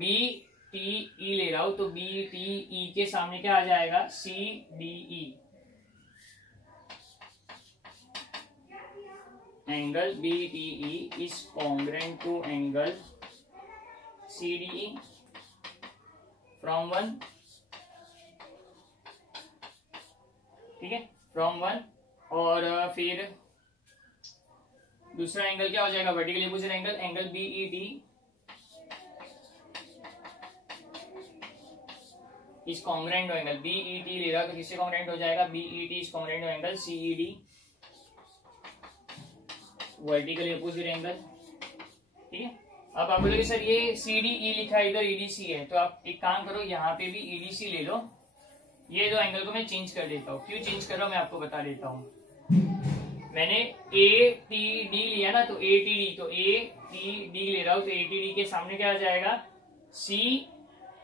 BTE ले रहा हूं तो BTE के सामने क्या आ जाएगा, CDE, angle BTE is congruent to angle CDE from 1, ठीक है, फ्रॉम 1, और फिर दूसरा एंगल क्या हो जाएगा, vertical opposite angle BET is congruent to angle, BET ले रहा तो किससे कॉन्ग्रेंट हो जाएगा, BET is congruent to angle CED, vertical opposite angle, ठीक है। अब आप बोलोगे सर ये CDE लिखा है, इधर EDC है, तो आप एक काम करो, यहाँ पे भी EDC ले लो, ये दो एंगल को मैं चेंज कर देता हूँ, क्यों चेंज कर रहा हूँ मैं आपको बता देता हूँ। मैंने ATD लिया ना, तो ATD, तो ATD ले रहा हूं तो ATD के सामने क्या आ जाएगा,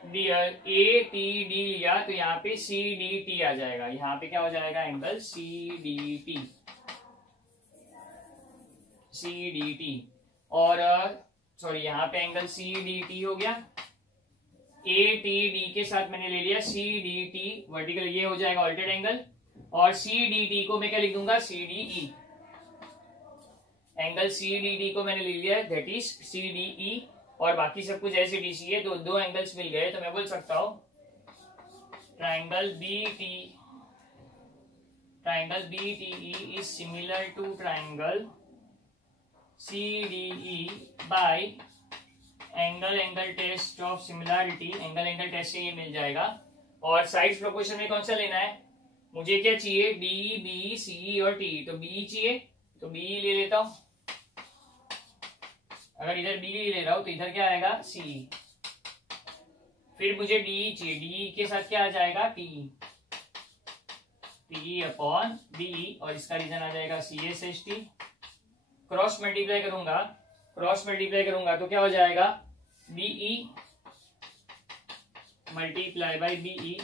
ATD लिया तो यहाँ पे CDT आ जाएगा, यहाँ पे क्या हो जाएगा, एंगल CDT, और सॉरी यहाँ पे एंगल CDT हो गया, ATD के साथ मैंने ले लिया CDT वर्टिकल, ये हो जाएगा ऑल्टर्ड एंगल, और CDT को मैं क्या लिख दूंगा, CDE, एंगल CDT को मैंने ले लिया दैट इज CDE, और बाकी सब कुछ ऐसे DC है, तो दो एंगल्स मिल गए, तो मैं बोल सकता हूं triangle BTE is similar to triangle CDE by angle test of similarity, angle test से ये मिल जाएगा। और साइड्स प्रोपोर्शन में कौन सा लेना है, मुझे क्या चाहिए, D, B, C और T, तो B चाहिए तो B ले लेता हूं, अगर इधर B ले रहा हूं तो इधर क्या आएगा, C, फिर मुझे D चाहिए, D के साथ क्या आ जाएगा, T अपॉन B, और इसका रीजन आ जाएगा CSHT, क्रॉस मल्टीप्लाई करूंगा तो क्या हो जाएगा, BE multiply by BE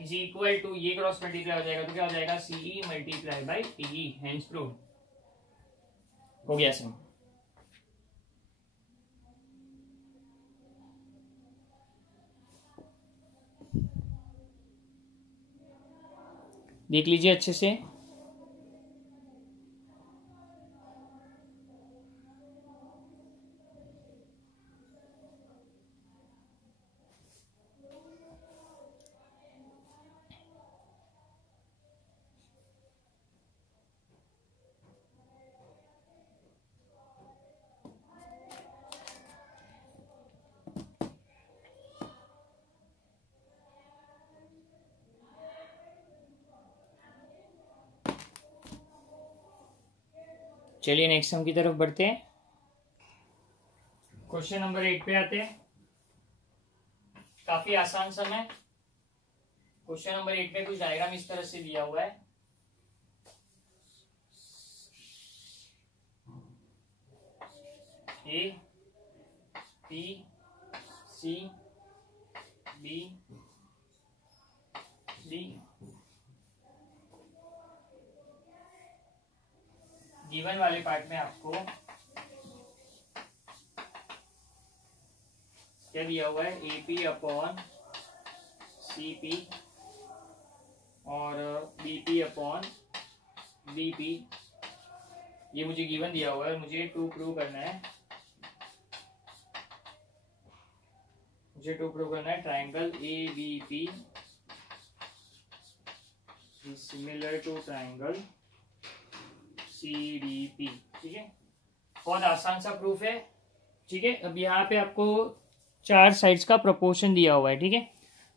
is equal to, ये क्रॉस मल्टीप्लाई हो जाएगा तो क्या हो जाएगा, CE multiply by TE, hence prove हो गया सर। देख लीजिए अच्छे से, चलिए नेक्स्ट सम की तरफ बढ़ते हैं। क्वेश्चन नंबर 8 पे आते हैं। काफी आसान सम है। क्वेश्चन नंबर 8 में कुछ डायग्राम इस तरह से दिया हुआ है। A, B, C, B, D. Given वाले पार्ट में आपको क्या दिया हुआ है, AP अपॉन CP और BP अपॉन BP। ये मुझे गिवन दिया हुआ है, मुझे 2 प्रूव करना है। Triangle ABP is similar to triangle CDP। ठीक है, बहुत आसान सा प्रूफ है। ठीक है, अब यहाँ पे आपको 4 साइड्स का प्रोपोर्शन दिया हुआ है। ठीक है,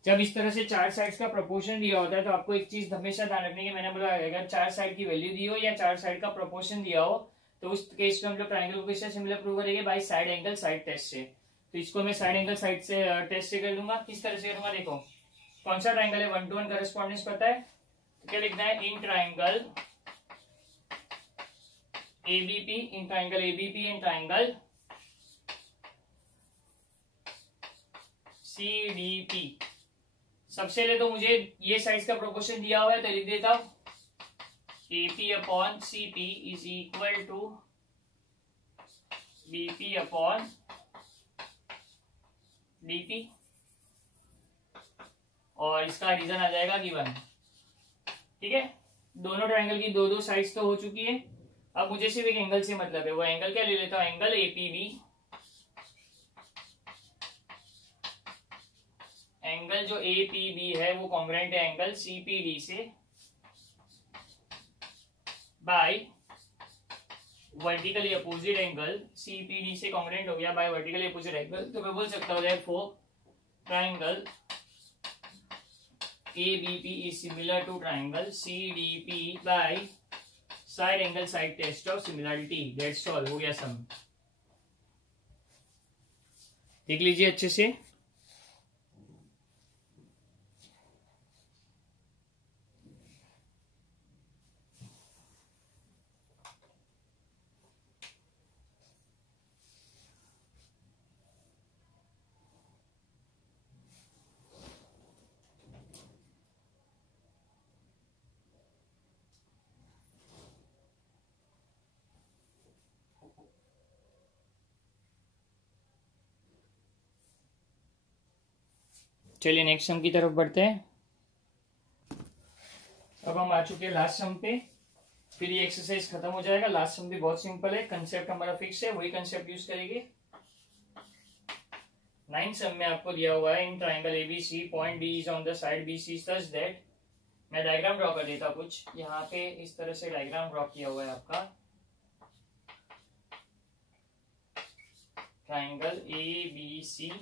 जब इस तरह से 4 साइड्स का प्रोपोर्शन दिया होता है तो आपको एक चीज हमेशा ध्यान रखने की, मैंने बोला अगर 4 साइड की वैल्यू दी हो या 4 साइड का प्रोपोर्शन दिया हो तो उस केस में हम लोग ट्राइंगल को किससे सिमिलर प्रूव करेंगे, by side angle side test से। तो इसको मैं साइड एंगल साइड से टेस्ट से कर लूंगा। किस तरह से करूंगा, देखो कौन सा ट्राइंगल है, 1 to 1 करस्पॉन्डेंस पता है, तो क्या लिखना है, in triangle ABP, in triangle ABP and triangle CDP। सबसे पहले तो मुझे ये साइड्स का प्रोपोर्शन दिया हुआ है तो लिख देता हूं AP upon CP is equal to BP upon DP और इसका रीजन आ जाएगा गिवन। ठीक है, दोनों ट्राइंगल की 2-2 साइड्स तो हो चुकी है। अब मुझे सिर्फ एक एंगल से मतलब है, वो एंगल क्या ले लेता हूं, एंगल APB। एंगल जो APB है वो कॉन्ग्रुएंट है एंगल CPD से by vertically opposite angle CPD से कॉन्ग्रुएंट हो गया बाय वर्टिकली अपोजिट एंगल। तो मैं बोल सकता हूं therefore triangle ABP is similar to triangle CDP by side angle side test of similarity। That's all, हो गया सम। देख लीजिए अच्छे से। चलिए नेक्स्ट सम की तरफ बढ़ते हैं। अब हम आ चुके हैं लास्ट सम पे, फिर ये एक्सरसाइज खत्म हो जाएगा। लास्ट सम भी बहुत सिंपल है, कंसेप्ट हमारा फिक्स है, वही कंसेप्ट यूज करेंगे। 9 सम में आपको दिया हुआ है in triangle ABC point D is on the side BC such that, मैं डायग्राम ड्रॉ कर देता कुछ यहाँ पे। इस तरह से डायग्राम ड्रॉ किया हुआ है आपका, ट्राइंगल ABC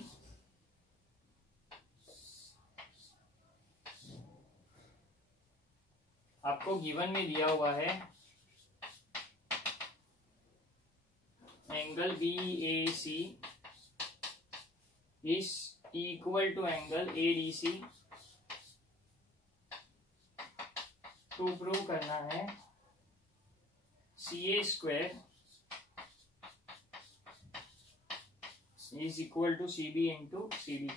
आपको गिवन में दिया हुआ है angle BAC is equal to angle ADC। To prove करना है CA square is equal to CB into CD।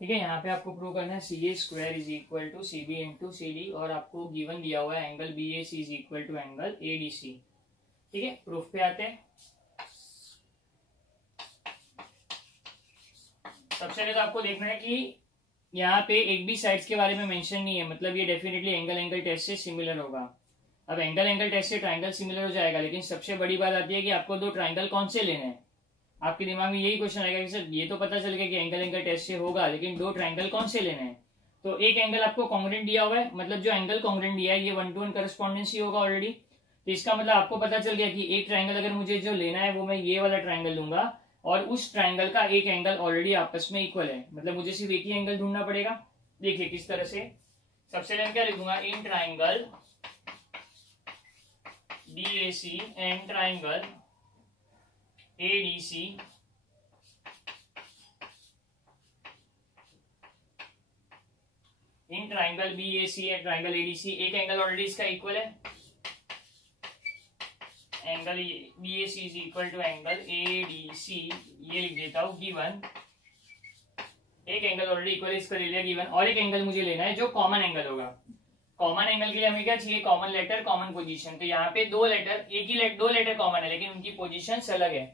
ठीक है, यहाँ पे आपको प्रूव करना है CA square is equal to CB into CD और आपको गिवन दिया हुआ है angle BAC is equal to angle ADC। ठीक है, प्रूफ पे आते हैं। सबसे पहले तो आपको देखना है कि यहाँ पे एक भी साइड्स के बारे में मेंशन नहीं है, मतलब ये डेफिनेटली एंगल एंगल टेस्ट से सिमिलर होगा। अब एंगल एंगल टेस्ट से ट्राइंगल सिमिलर हो जाएगा, लेकिन सबसे बड़ी बात आती है कि आपको 2 ट्राइंगल कौन से लेने हैं। आपके दिमाग में यही क्वेश्चन आएगा कि सर ये तो पता चल गया कि एंगल एंगल टेस्ट से होगा, लेकिन 2 ट्राइंगल कौन से लेने हैं। तो एक एंगल आपको कॉन्ग्रुएंट दिया हुआ है, मतलब जो एंगल कॉन्ग्रुएंट दिया है ये 1 to 1 करस्पॉन्डेंस ही होगा ऑलरेडी। तो इसका मतलब आपको पता चल गया कि एक ट्राइंगल अगर मुझे जो लेना है वो मैं ये वाला ट्राइंगल लूंगा और उस ट्राइंगल का एक एंगल ऑलरेडी आपस में इक्वल है, मतलब मुझे सिर्फ एक ही एंगल ढूंढना पड़ेगा। देखिए किस तरह से, सबसे पहले क्या लिखूंगा, in triangle BAC and triangle ADC in triangle BAC and triangle ADC, एक एंगल ऑलरेडी इसका इक्वल है, angle BAC is equal to angle ADC, ये लिख देता हूं गिवन, एक एंगल ऑलरेडी इक्वल है, इसका ले लिया गिवन, और एक एंगल मुझे लेना है जो कॉमन एंगल होगा। कॉमन एंगल के लिए हमें क्या चाहिए, कॉमन लेटर कॉमन पोजीशन। तो यहाँ पे दो लेटर, दो लेटर कॉमन है लेकिन उनकी पोजीशन अलग है।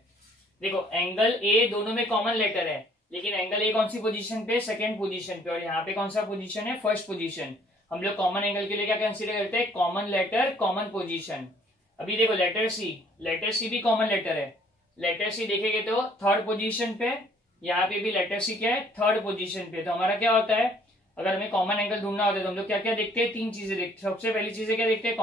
देखो एंगल A दोनों में कॉमन लेटर है, लेकिन एंगल A कौन सी पोजीशन पे, सेकंड पोजीशन पे, और यहाँ पे कौन सा पोजीशन है, फर्स्ट पोजीशन। हम लोग कॉमन एंगल के लिए क्या कंसीडर करते हैं, कॉमन लेटर कॉमन पोजीशन। अभी देखो लेटर C भी कॉमन लेटर है, लेटर C देखेंगे तो थर्ड पोजीशन पे, यहाँ पे भी लेटर C क्या है, थर्ड पोजीशन पे। तो हमारा क्या होता है, अगर हमें कॉमन एंगल ढूंढना होता है तो हम लोग क्या क्या देखते हैं, तीन चीजें देखते हैं। सबसे पहली चीजें क्या देखते हैं,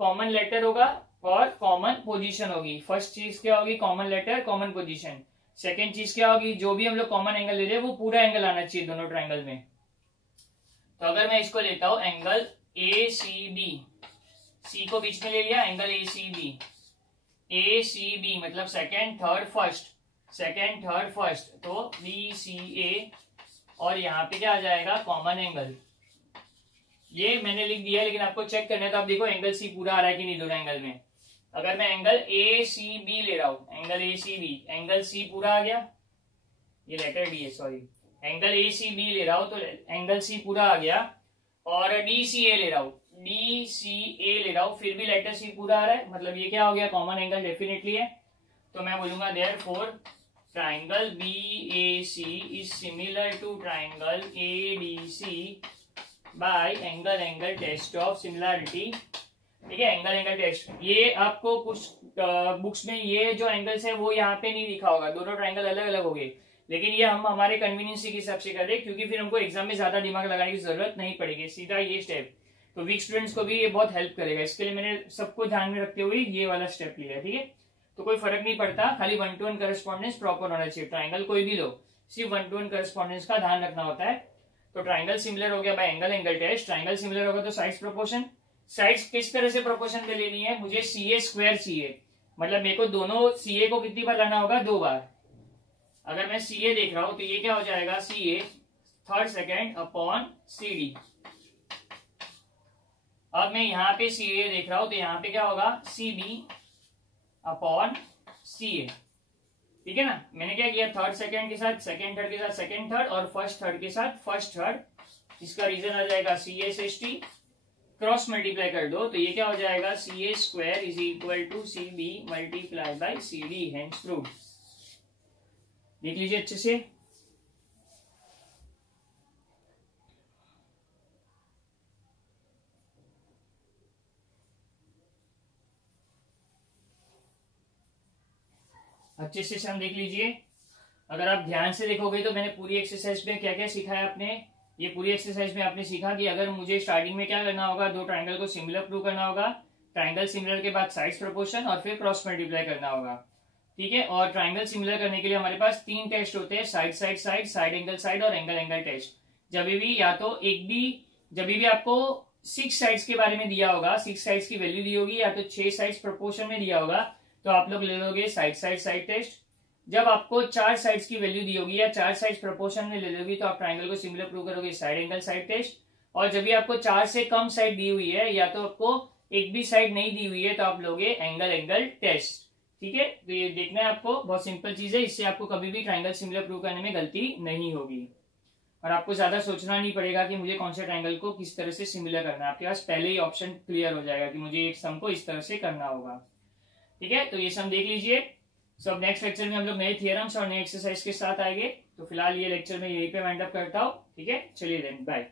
कॉमन लेटर होगा और कॉमन पोजीशन होगी। फर्स्ट चीज क्या होगी, common letter common position. Second चीज क्या होगी, जो भी हम लोग कॉमन एंगल ले रहे हैं वो पूरा एंगल आना चाहिए दोनों ट्राइंगल में। तो अगर मैं इसको लेता हूं एंगल ACB, C को बीच में ले लिया, एंगल ACB मतलब सेकेंड थर्ड फर्स्ट, तो BCA, और यहाँ पे क्या आ जाएगा, कॉमन एंगल। ये मैंने लिख दिया लेकिन आपको चेक करना है, तो आप देखो एंगल C पूरा आ रहा है कि नहीं दोनों एंगल में। अगर मैं एंगल ACB ले रहा हूं, एंगल C पूरा आ गया, ये लेटर D है सॉरी, एंगल ACB ले रहा हूं तो एंगल C पूरा आ गया, और DCA ले रहा हूं फिर भी लेटर C पूरा आ रहा है, मतलब ये क्या हो गया, कॉमन एंगल डेफिनेटली है। तो मैं बोलूंगा therefore triangle BAC is similar to triangle ADC by angle test of similarity. ठीक है, एंगल टेस्ट, ये आपको कुछ बुक्स में ये जो एंगल्स है वो यहाँ पे नहीं लिखा होगा, दोनों ट्राइंगल अलग अलग हो गए, लेकिन ये हम हमारे कन्वीनियंस के हिसाब से कर रहे हैं, क्योंकि फिर हमको एग्जाम में ज्यादा दिमाग लगाने की जरूरत नहीं पड़ेगी, सीधा ये स्टेप। तो वीक स्टूडेंट्स को भी ये बहुत हेल्प करेगा, इसके लिए मैंने सबको ध्यान में रखते हुए ये वाला स्टेप लिया है। ठीक है, तो कोई फर्क नहीं पड़ता, खाली 1-to-1 करस्पॉन्डेंस प्रॉपर होना चाहिए। ट्राइंगल कोई भी लो, सिर्फ 1-to-1 करस्पॉन्डेंस का ध्यान रखना होता है। तो ट्राइंगल सिमिलर हो गया by angle test, triangle similar होगा तो साइड्स प्रोपोर्शन। साइड्स किस तरह से प्रोपोर्शन पे लेनी है, मुझे CA स्क्वायर चाहिए, मतलब मेरे को दोनों CA को कितनी बार लाना होगा, 2 बार। अगर मैं CA देख रहा हूं तो ये क्या हो जाएगा, CA third second upon CD। अब मैं यहाँ पे CA देख रहा हूं तो यहाँ पे क्या होगा, CB अपॉन CA। ठीक है ना, मैंने क्या किया, थर्ड सेकेंड के साथ सेकेंड थर्ड के साथ सेकेंड थर्ड, और फर्स्ट थर्ड के साथ फर्स्ट थर्ड। इसका रीजन आ जाएगा CA/ST, क्रॉस मल्टीप्लाई कर दो तो ये क्या हो जाएगा, CA square is equal to CB multiply by CD, hence proved. देख लीजिए अच्छे से। अच्छे से हम देख लीजिए। अगर आप ध्यान से देखोगे तो मैंने पूरी एक्सरसाइज में क्या क्या सिखाया आपने, ये पूरी एक्सरसाइज में आपने सीखा कि अगर मुझे स्टार्टिंग में क्या करना होगा, दो ट्राइंगल को सिमिलर प्रूव करना होगा, ट्राइंगल सिमिलर के बाद साइड्स प्रोपोर्शन और फिर क्रॉस मल्टीप्लाई करना होगा। ठीक है, और ट्राइंगल सिमिलर करने के लिए हमारे पास 3 टेस्ट होते हैं, साइड एंगल साइड और एंगल टेस्ट। जब भी आपको 6 साइड्स के बारे में दिया होगा, 6 साइड्स की वैल्यू दी होगी, या तो 6 साइड्स प्रोपोर्शन में दिया होगा तो आप लोग ले लोगे साइड टेस्ट। जब आपको 4 साइड्स की वैल्यू दी होगी या 4 साइड्स प्रोपोर्शन में ले लोगी तो आप ट्राइंगल को सिमिलर प्रूव करोगे साइड एंगल साइड टेस्ट। और जब भी आपको 4 से कम साइड दी हुई है या तो आपको एक भी साइड नहीं दी हुई है तो आप लोगे एंगल टेस्ट। ठीक है, तो ये देखना है आपको, बहुत सिंपल चीज है, इससे आपको कभी भी ट्राइंगल सिमिलर प्रूव करने में गलती नहीं होगी और आपको ज्यादा सोचना नहीं पड़ेगा कि मुझे कौन से ट्राइंगल को किस तरह से सिमिलर करना है। आपके पास पहले ही ऑप्शन क्लियर हो जाएगा कि मुझे एक सम को इस तरह से करना होगा। ठीक है, तो ये सम देख लीजिए। सब नेक्स्ट लेक्चर में हम लोग नए थियरम्स और नए एक्सरसाइज के साथ आएंगे। तो फिलहाल ये लेक्चर में यहीं पे वाइंड अप करता हूँ। ठीक है, चलिए देन बाय।